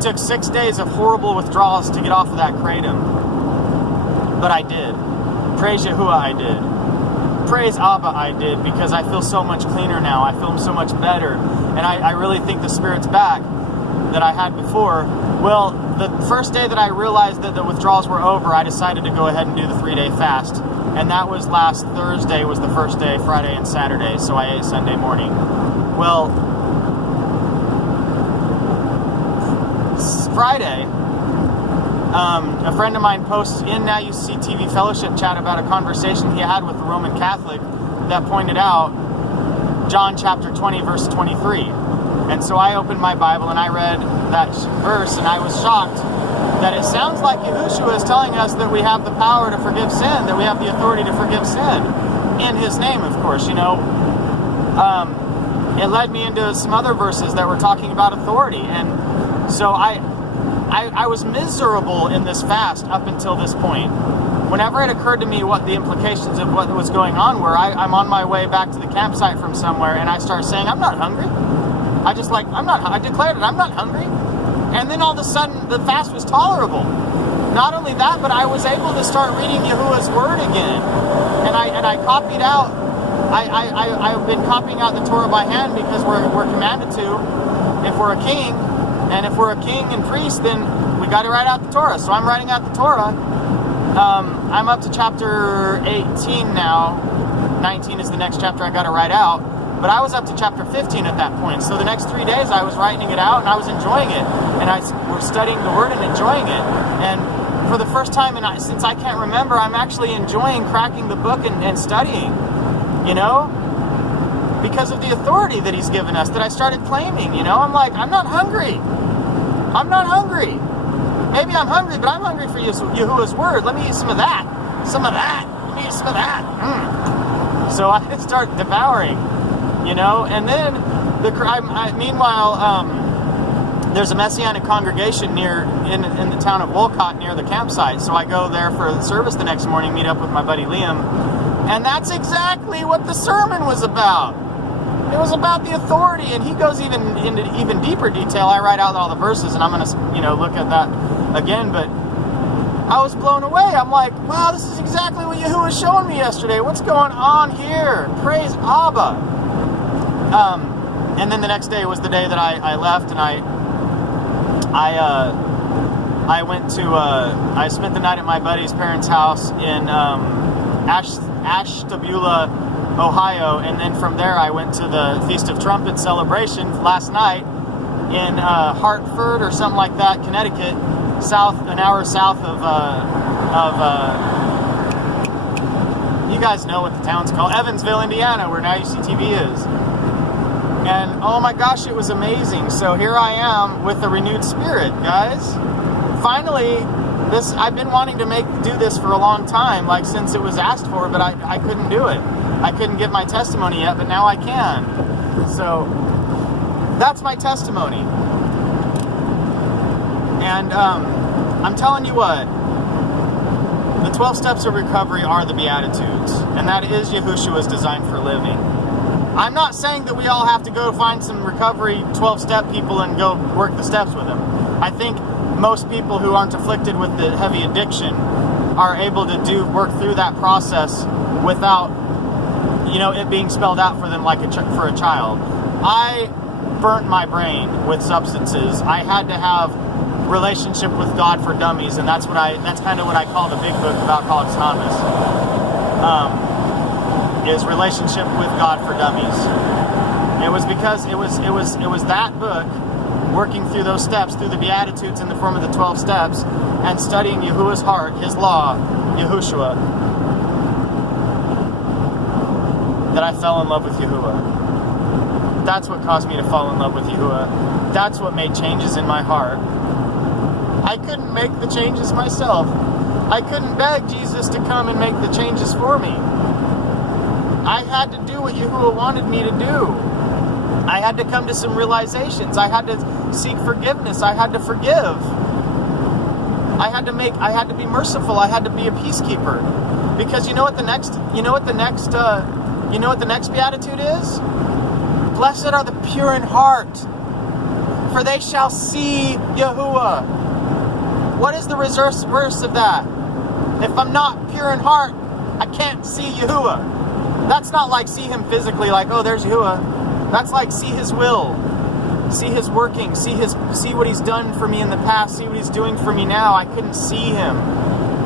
It took 6 days of horrible withdrawals to get off of that kratom. But I did. Praise Yahuwah, I did. Praise Abba, I did, because I feel so much cleaner now. I feel so much better. And I really think the Spirit's back that I had before. Well, the first day that I realized that the withdrawals were over, I decided to go ahead and do the 3-day fast. And that was last Thursday was the first day, Friday and Saturday, so I ate Sunday morning. Well, Friday, a friend of mine posts in Now You See TV Fellowship chat about a conversation he had with a Roman Catholic that pointed out John chapter 20, verse 23. And so I opened my Bible and I read that verse, and I was shocked that it sounds like Yahushua is telling us that we have the power to forgive sin, that we have the authority to forgive sin. In His name, of course, you know. It led me into some other verses that were talking about authority. And so I was miserable in this fast up until this point. Whenever it occurred to me what the implications of what was going on were, I'm on my way back to the campsite from somewhere, and I start saying, I'm not hungry. I declared it, I'm not hungry. And then all of a sudden, the fast was tolerable. Not only that, but I was able to start reading Yahuwah's Word again. And I copied out, I've been copying out the Torah by hand because we're commanded to, if we're a king. And if we're a king and priest, then we got to write out the Torah. So I'm writing out the Torah. I'm up to chapter 18 now. 19 is the next chapter I got to write out. But I was up to chapter 15 at that point. So the next 3 days I was writing it out and I was enjoying it. And I was studying the Word and enjoying it. And for the first time since I can't remember, I'm actually enjoying cracking the book and studying. You know? Because of the authority that He's given us, that I started claiming, you know? I'm like, I'm not hungry. I'm not hungry. Maybe I'm hungry, but I'm hungry for Yahuwah's Word. Let me eat some of that. Some of that. Let me eat some of that. So I start devouring, you know? And then, meanwhile, there's a Messianic congregation in the town of Wolcott near the campsite. So I go there for the service the next morning, meet up with my buddy Liam. And that's exactly what the sermon was about. It was about the authority, and he goes into even deeper detail. I write out all the verses, and I'm going to, look at that again. But I was blown away. I'm like, wow, this is exactly what Yahuwah was showing me yesterday. What's going on here? Praise Abba. And then the next day was the day that I left, and I spent the night at my buddy's parents' house in Ashtabula, Ohio, and then from there I went to the Feast of Trumpets celebration last night in Hartford or something like that, Connecticut, an hour south of you guys know what the town's called, Evansville, Indiana, where Now You See TV is. And oh my gosh, it was amazing. So here I am with a renewed spirit, guys. Finally, I've been wanting to do this for a long time, like since it was asked for, but I couldn't do it. I couldn't give my testimony yet, but now I can. So that's my testimony. And I'm telling you what, the 12 steps of recovery are the Beatitudes, and that is Yahushua's design for living. I'm not saying that we all have to go find some recovery 12-step people and go work the steps with them. I think most people who aren't afflicted with the heavy addiction are able to work through that process without, it being spelled out for them like for a child. I burnt my brain with substances. I had to have relationship with God for dummies, and that's kind of what I call the big book of Alcoholics Anonymous. Is relationship with God for dummies. It was because it was that book, working through those steps, through the Beatitudes in the form of the 12 steps, and studying Yahuwah's heart, His law, Yahushua, that I fell in love with Yahuwah. That's what caused me to fall in love with Yahuwah. That's what made changes in my heart. I couldn't make the changes myself. I couldn't beg Jesus to come and make the changes for me. I had to do what Yahuwah wanted me to do. I had to come to some realizations. I had to seek forgiveness. I had to forgive. I had to be merciful. I had to be a peacekeeper. Because you know what the next beatitude is? Blessed are the pure in heart, for they shall see Yahuwah. What is the reverse verse of that? If I'm not pure in heart, I can't see Yahuwah. That's not like see him physically, like, oh, there's Yahuwah. That's like see his will, see his working, see what he's done for me in the past, see what he's doing for me now. I couldn't see him.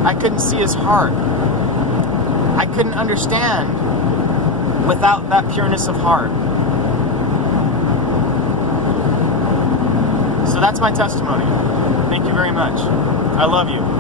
I couldn't see his heart. I couldn't understand without that pureness of heart. So that's my testimony. Thank you very much. I love you.